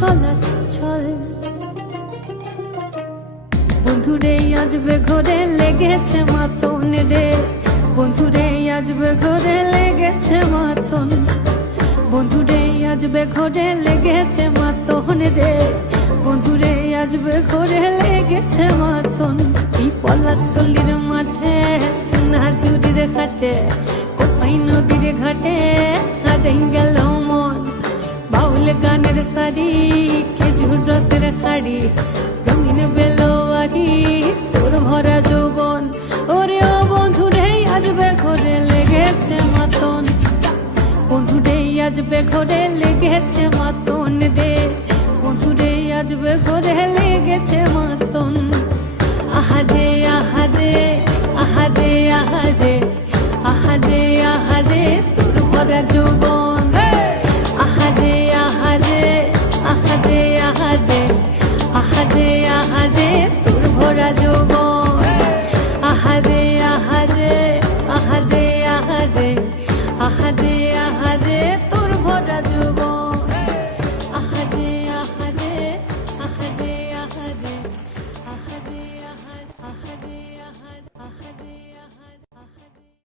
ছল বন্ধুরে আজবে ঘরে লেগেছে মাতন রে বন্ধুরে আজবে ঘরে লেগেছে মাতন। বন্ধুরে আজবে ঘরে লেগেছে মাতন রে বন্ধুরে আজবে ঘরে লেগেছে মাতন। এই পলাশতলির মাঠে সোনা ঝুরির ঘাটে, কোপাই নদীর ঘাটে হারাই শাড়ি খেজুর রসের হাড়ি, রঙিন বেলোয়ারি, তোর ভরা যৌবন। ওরে ও বন্ধু রে আজবে ঘরে লেগেছে মাতন। বন্ধু রে আজবে ঘরে লেগেছে মাতন রে। বন্ধু রে আজবে ঘরে লেগেছে মাতন। আহারে আহারে আহারে আহারে আহারে আহারে তোর ভরা